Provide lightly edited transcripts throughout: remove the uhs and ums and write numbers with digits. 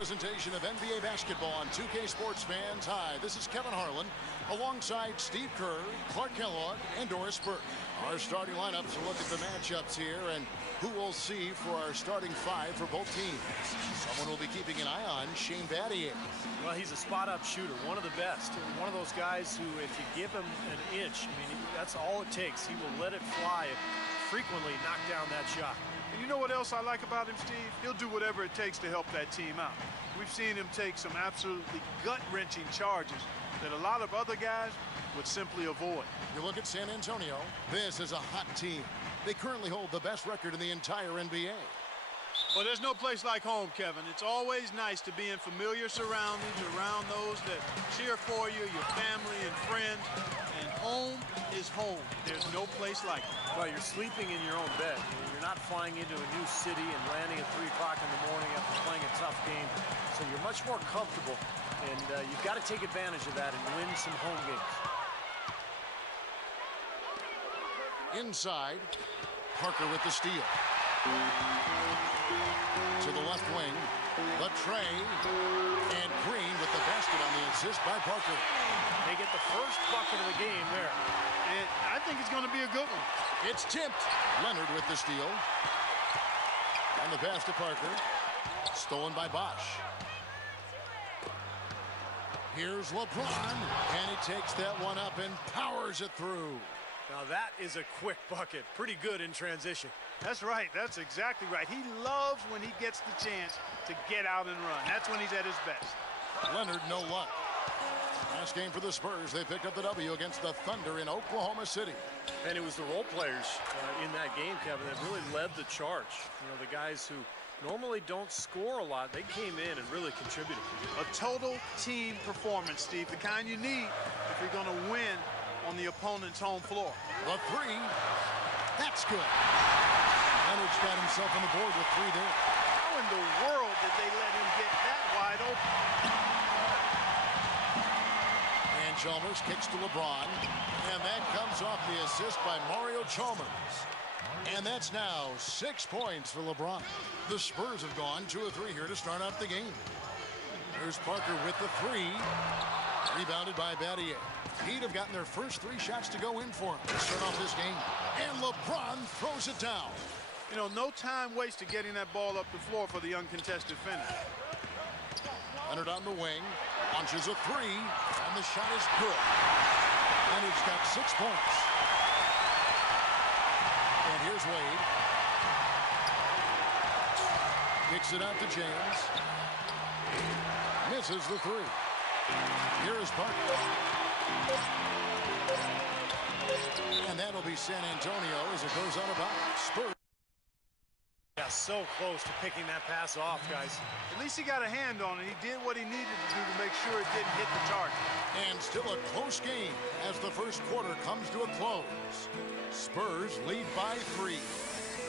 Presentation of NBA basketball on 2K Sports fans. Hi, this is Kevin Harlan alongside Steve Kerr, Clark Kellogg, and Doris Burke. Our starting lineups will look at the matchups here and who we'll see for our starting five for both teams. Someone will be keeping an eye on Shane Battier. Well, he's a spot-up shooter, one of the best. One of those guys who, if you give him an inch, I mean, that's all it takes. He will let it fly and frequently knock down that shot. And you know what else I like about him, Steve? He'll do whatever it takes to help that team out. We've seen him take some absolutely gut-wrenching charges that a lot of other guys would simply avoid. You look at San Antonio. This is a hot team. They currently hold the best record in the entire NBA. Well, there's no place like home, Kevin. It's always nice to be in familiar surroundings around those that cheer for you, your family and friends. And home is home. There's no place like it. Well, you're sleeping in your own bed. You're not flying into a new city and landing at 3 o'clock in the morning after playing a tough game. So you're much more comfortable, and you've got to take advantage of that and win some home games. Inside, Parker with the steal. To the left wing, the tray, and Green with the basket on the assist by Parker. They get the first bucket of the game there. And I think it's going to be a good one. It's tipped. Leonard with the steal. And the pass to Parker. Stolen by Bosch. Here's LeBron. And he takes that one up and powers it through. Now that is a quick bucket. Pretty good in transition. That's right. That's exactly right. He loves when he gets the chance to get out and run. That's when he's at his best. Leonard, no luck. Last game for the Spurs, they picked up the W against the Thunder in Oklahoma City. And it was the role players in that game, Kevin, that really led the charge. You know, the guys who normally don't score a lot, they came in and really contributed. A total team performance, Steve, the kind you need if you're going to win on the opponent's home floor. The three, that's good. Leonard's got himself on the board with 3 there. How in the world did they let him get that wide open? And Chalmers kicks to LeBron, and that comes off the assist by Mario Chalmers. And that's now 6 points for LeBron. The Spurs have gone 2 of 3 here to start out the game. There's Parker with the 3. Rebounded by Battier. He'd have gotten their first 3 shots to go in for him to start off this game. And LeBron throws it down. You know, no time wasted getting that ball up the floor for the uncontested finish. Leonard on the wing, launches a 3, and the shot is good. Leonard's got 6 points. And here's Wade. Kicks it out to James. Misses the 3. Here is Parker. And that'll be San Antonio as it goes on about Spurs. Yeah, so close to picking that pass off, guys. At least he got a hand on it. He did what he needed to do to make sure it didn't hit the target. And still a close game as the first quarter comes to a close. Spurs lead by 3.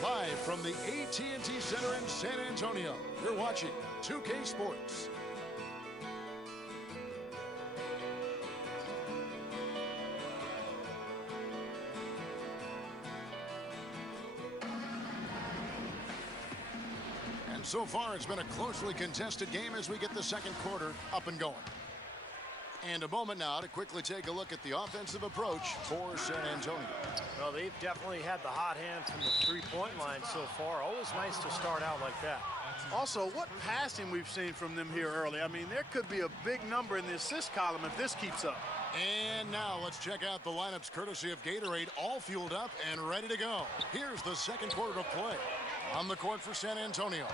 Live from the AT&T Center in San Antonio, you're watching 2K Sports. So far, it's been a closely contested game as we get the second quarter up and going. And a moment now to quickly take a look at the offensive approach for San Antonio. Well, they've definitely had the hot hand from the three-point line so far. Always nice to start out like that. Also, what passing we've seen from them here early. I mean, there could be a big number in the assist column if this keeps up. And now let's check out the lineups courtesy of Gatorade, all fueled up and ready to go. Here's the second quarter of play. On the court for San Antonio.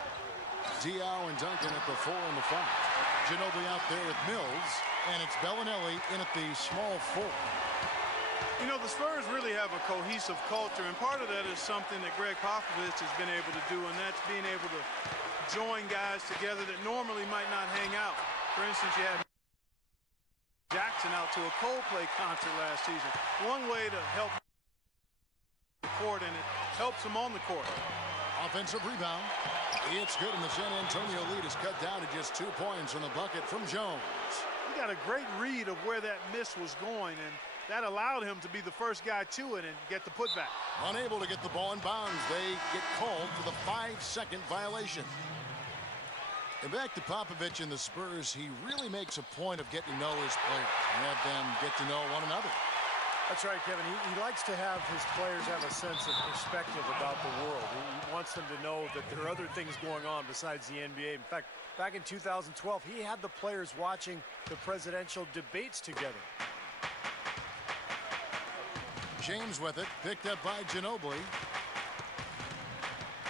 Diao and Duncan at the 4 and the 5. Ginobili out there with Mills, and it's Bellinelli in at the small 4. You know, the Spurs really have a cohesive culture, and part of that is something that Greg Popovich has been able to do, and that's being able to join guys together that normally might not hang out. For instance, you had Jackson out to a Coldplay concert last season. One way to help the court, and it helps him on the court. Offensive rebound. It's good, and the San Antonio lead is cut down to just 2 points on the bucket from Jones. He got a great read of where that miss was going, and that allowed him to be the first guy to it and get the putback. Unable to get the ball in bounds, they get called for the 5-second violation. And back to Popovich and the Spurs, he really makes a point of getting to know his players and have them get to know one another. That's right, Kevin. He likes to have his players have a sense of perspective about the world. He wants them to know that there are other things going on besides the NBA. In fact, back in 2012, he had the players watching the presidential debates together. James with it, picked up by Ginobili.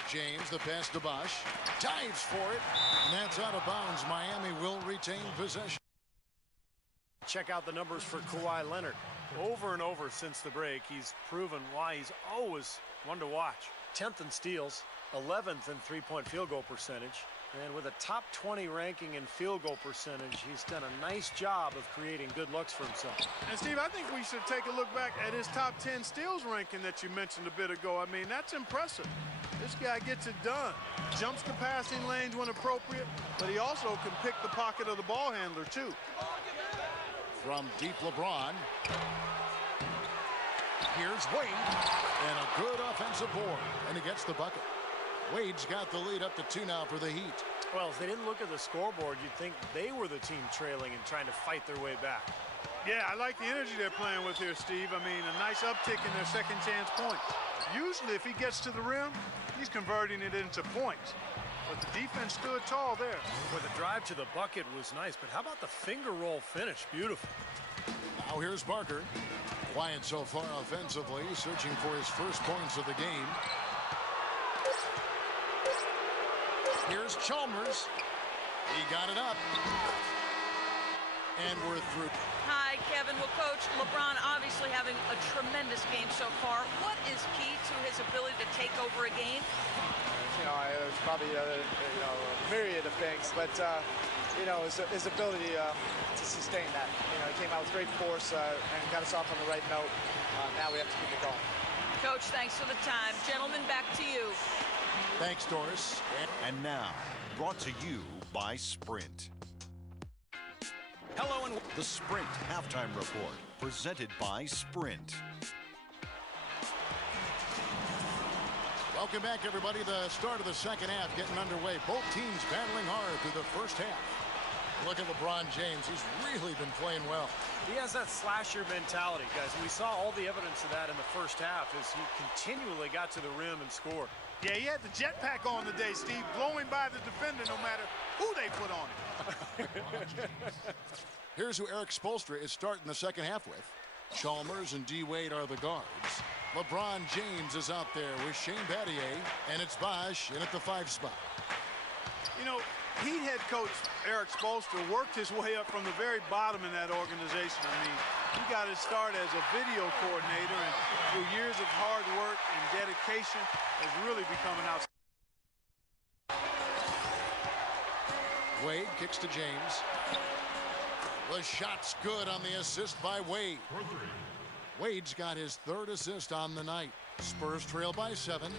James, the pass to Bosch, dives for it, and that's out of bounds. Miami will retain possession. Check out the numbers for Kawhi Leonard. Over and over since the break, he's proven why he's always one to watch. 10th in steals, 11th in three-point field goal percentage, and with a top 20 ranking in field goal percentage, he's done a nice job of creating good looks for himself. And Steve, I think we should take a look back at his top 10 steals ranking that you mentioned a bit ago. I mean, that's impressive. This guy gets it done. Jumps the passing lanes when appropriate, but he also can pick the pocket of the ball handler, too. From deep LeBron. Here's Wade, and a good offensive board, and he gets the bucket. Wade's got the lead up to 2 now for the Heat. Well, if they didn't look at the scoreboard, you'd think they were the team trailing and trying to fight their way back. Yeah, I like the energy they're playing with here, Steve. I mean, a nice uptick in their second chance points. Usually, if he gets to the rim, he's converting it into points. But the defense stood tall there. Well, the drive to the bucket was nice, but how about the finger roll finish? Beautiful. Now here's Parker. Quiet so far offensively, searching for his first points of the game. Here's Chalmers. He got it up. And we're through. Hi, Kevin. Well, Coach, LeBron obviously having a tremendous game so far. What is key to his ability to take over a game? There's probably a myriad of things, but his ability to sustain that. He came out with great force and got us off on the right note. Now we have to keep it going. Coach, thanks for the time. Gentlemen, back to you. Thanks, Doris. And now, brought to you by Sprint. Hello, and The Sprint Halftime Report, presented by Sprint. Welcome back, everybody. The start of the second half getting underway. Both teams battling hard through the first half. Look at LeBron James. He's really been playing well. he has that slasher mentality, guys. We saw all the evidence of that in the first half as he continually got to the rim and scored. Yeah, he had the jetpack on today, Steve, blowing by the defender no matter who they put on him. Here's who Eric Spoelstra is starting the second half with. Chalmers and D. Wade are the guards. LeBron James is out there with Shane Battier, and it's Bosch in at the 5 spot. You know, Heat head coach Eric Spoelstra worked his way up from the very bottom in that organization. I mean, he got his start as a video coordinator, and through years of hard work and dedication has really become an outstanding. Wade kicks to James. The shot's good on the assist by Wade. Wade's got his 3rd assist on the night. Spurs trail by 7.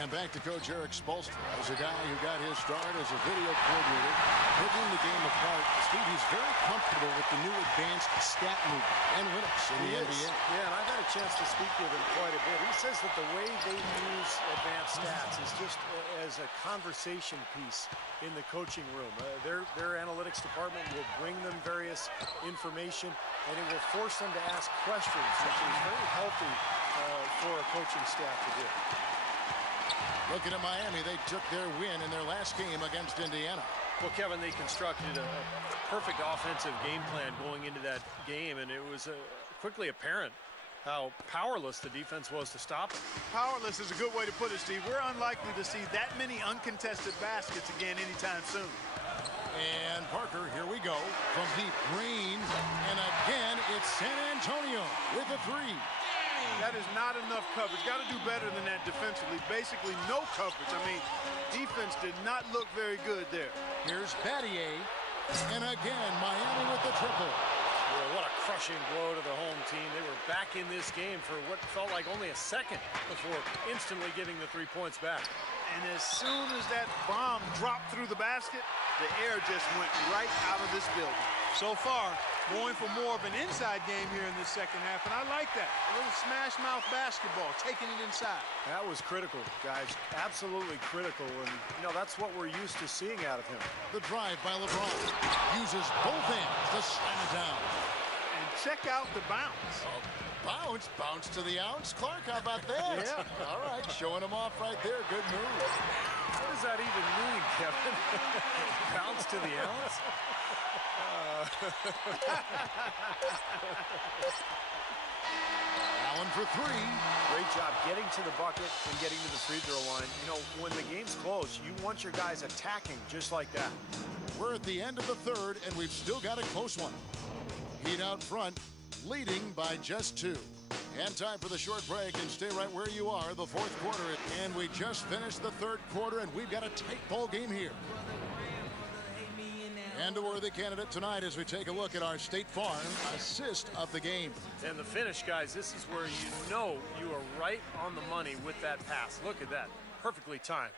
And back to Coach Eric Spoelstra as a guy who got his start as a video coordinator, picking the game apart. Steve, he's very comfortable with the new advanced stat movement analytics in the NBA. Yeah, and I've had a chance to speak with him quite a bit. He says that the way they use advanced stats is just as a conversation piece in the coaching room. Their analytics department will bring them various information, and it will force them to ask questions, which is very healthy for a coaching staff to do. Looking at Miami, they took their win in their last game against Indiana. Well, Kevin, they constructed a perfect offensive game plan going into that game, and it was quickly apparent how powerless the defense was to stop them. Powerless is a good way to put it, Steve. We're unlikely to see that many uncontested baskets again anytime soon. And Parker, here we go, from deep. Green, and again, it's San Antonio with a 3. That is not enough coverage. Got to do better than that defensively. Basically no coverage. I mean, defense did not look very good there. Here's Battier, and again, Miami with the triple. Well, what a crushing blow to the home team. They were back in this game for what felt like only a second before instantly getting the 3 points back. And as soon as that bomb dropped through the basket, the air just went right out of this building. So far, going for more of an inside game here in this second half, and I like that. A little smash mouth basketball, taking it inside. That was critical, guys. Absolutely critical, and you know that's what we're used to seeing out of him. The drive by LeBron. Uses both hands to slam it down. And check out the bounce. Bounce to the ounce. Clark, how about that? Yeah. All right, showing him off right there. Good move. What does that even mean, Kevin? Bounce to the ounce? Allen for three. Great job getting to the bucket and getting to the free throw line. You know, when the game's close, you want your guys attacking just like that. We're at the end of the third, and we've still got a close one. Heat out front, leading by just 2. And time for the short break, and stay right where you are, the fourth quarter. And we just finished the third quarter, and we've got a tight ball game here. And a worthy candidate tonight as we take a look at our State Farm assist of the game. And the finish, guys, this is where you know you are right on the money with that pass. Look at that. Perfectly timed.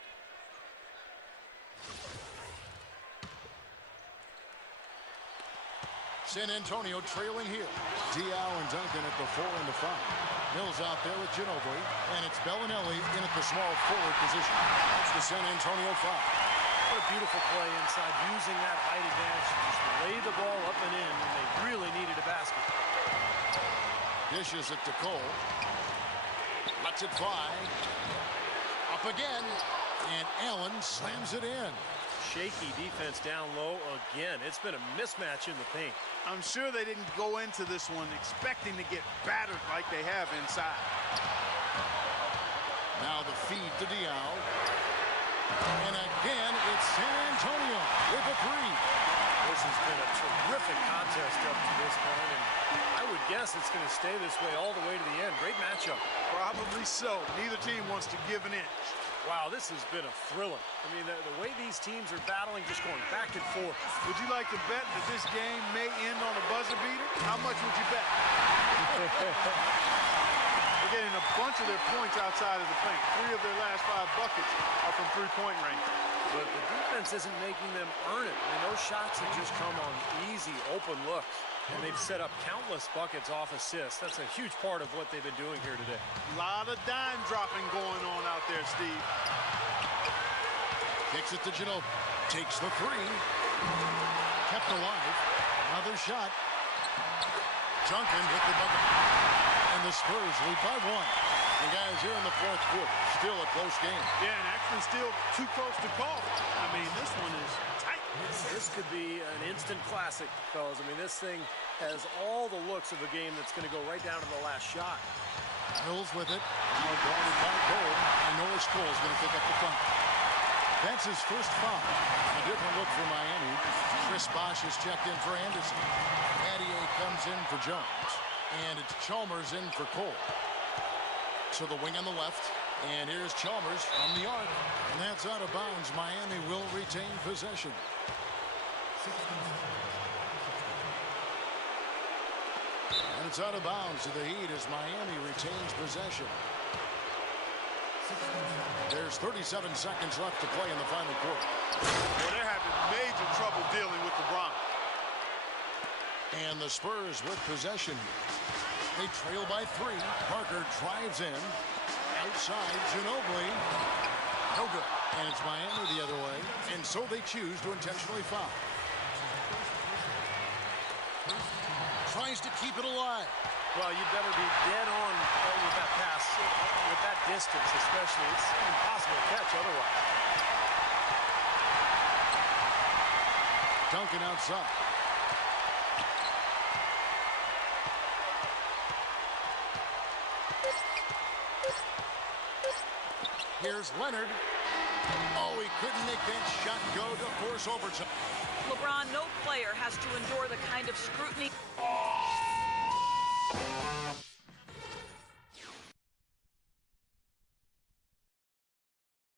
San Antonio trailing here. Diao and Duncan at the 4 and the 5. Mills out there with Ginobili, and it's Bellinelli in at the small forward position. It's the San Antonio 5. What a beautiful play inside, using that height advantage to just lay the ball up and in when they really needed a basket. Dishes it to Cole. Lets it fly. Up again, and Allen slams it in. Shaky defense down low again. It's been a mismatch in the paint. I'm sure they didn't go into this one expecting to get battered like they have inside. Now the feed to Diao. And again, it's San Antonio with a 3. This has been a terrific contest up to this point, and I would guess it's going to stay this way all the way to the end. Great matchup. Probably so. Neither team wants to give an inch. Wow, this has been a thriller. I mean, the way these teams are battling, just going back and forth. Would you like to bet that this game may end on a buzzer beater? How much would you bet? They're getting a bunch of their points outside of the paint. 3 of their last 5 buckets are from three-point range. But the defense isn't making them earn it. I mean, those shots have just come on easy, open looks. And they've set up countless buckets off assists. That's a huge part of what they've been doing here today. A lot of dime dropping going on out there, Steve. Kicks it to Ginobili. Takes the 3. Kept alive. Another shot. Duncan with the bucket. And the Spurs lead by 1. And guys, here in the fourth quarter, still a close game. Yeah, and actually still too close to call. I mean, this one is tight. This could be an instant classic, fellas. I mean, this thing has all the looks of a game that's going to go right down to the last shot. Mills with it. Now guarded by Cole. And Norris Cole's going to pick up the front. That's his first foul. A different look for Miami. Chris Bosh has checked in for Anderson. Adier comes in for Jones. And it's Chalmers in for Cole. To the wing on the left. And here's Chalmers from the arc. And that's out of bounds. Miami will retain possession. And it's out of bounds to the Heat as Miami retains possession. There's 37 seconds left to play in the final quarter. Well, they're having major trouble dealing with LeBron. And the Spurs with possession. They trail by 3. Parker drives in. Outside, Ginobili. No good. And it's Miami the other way. And so they choose to intentionally foul. Tries to keep it alive. Well, you better be dead on with that pass, with that distance especially. It's impossible to catch otherwise. Duncan outside. Here's Leonard. Oh, he couldn't make that shot go to force overtime. LeBron, no player has to endure the kind of scrutiny.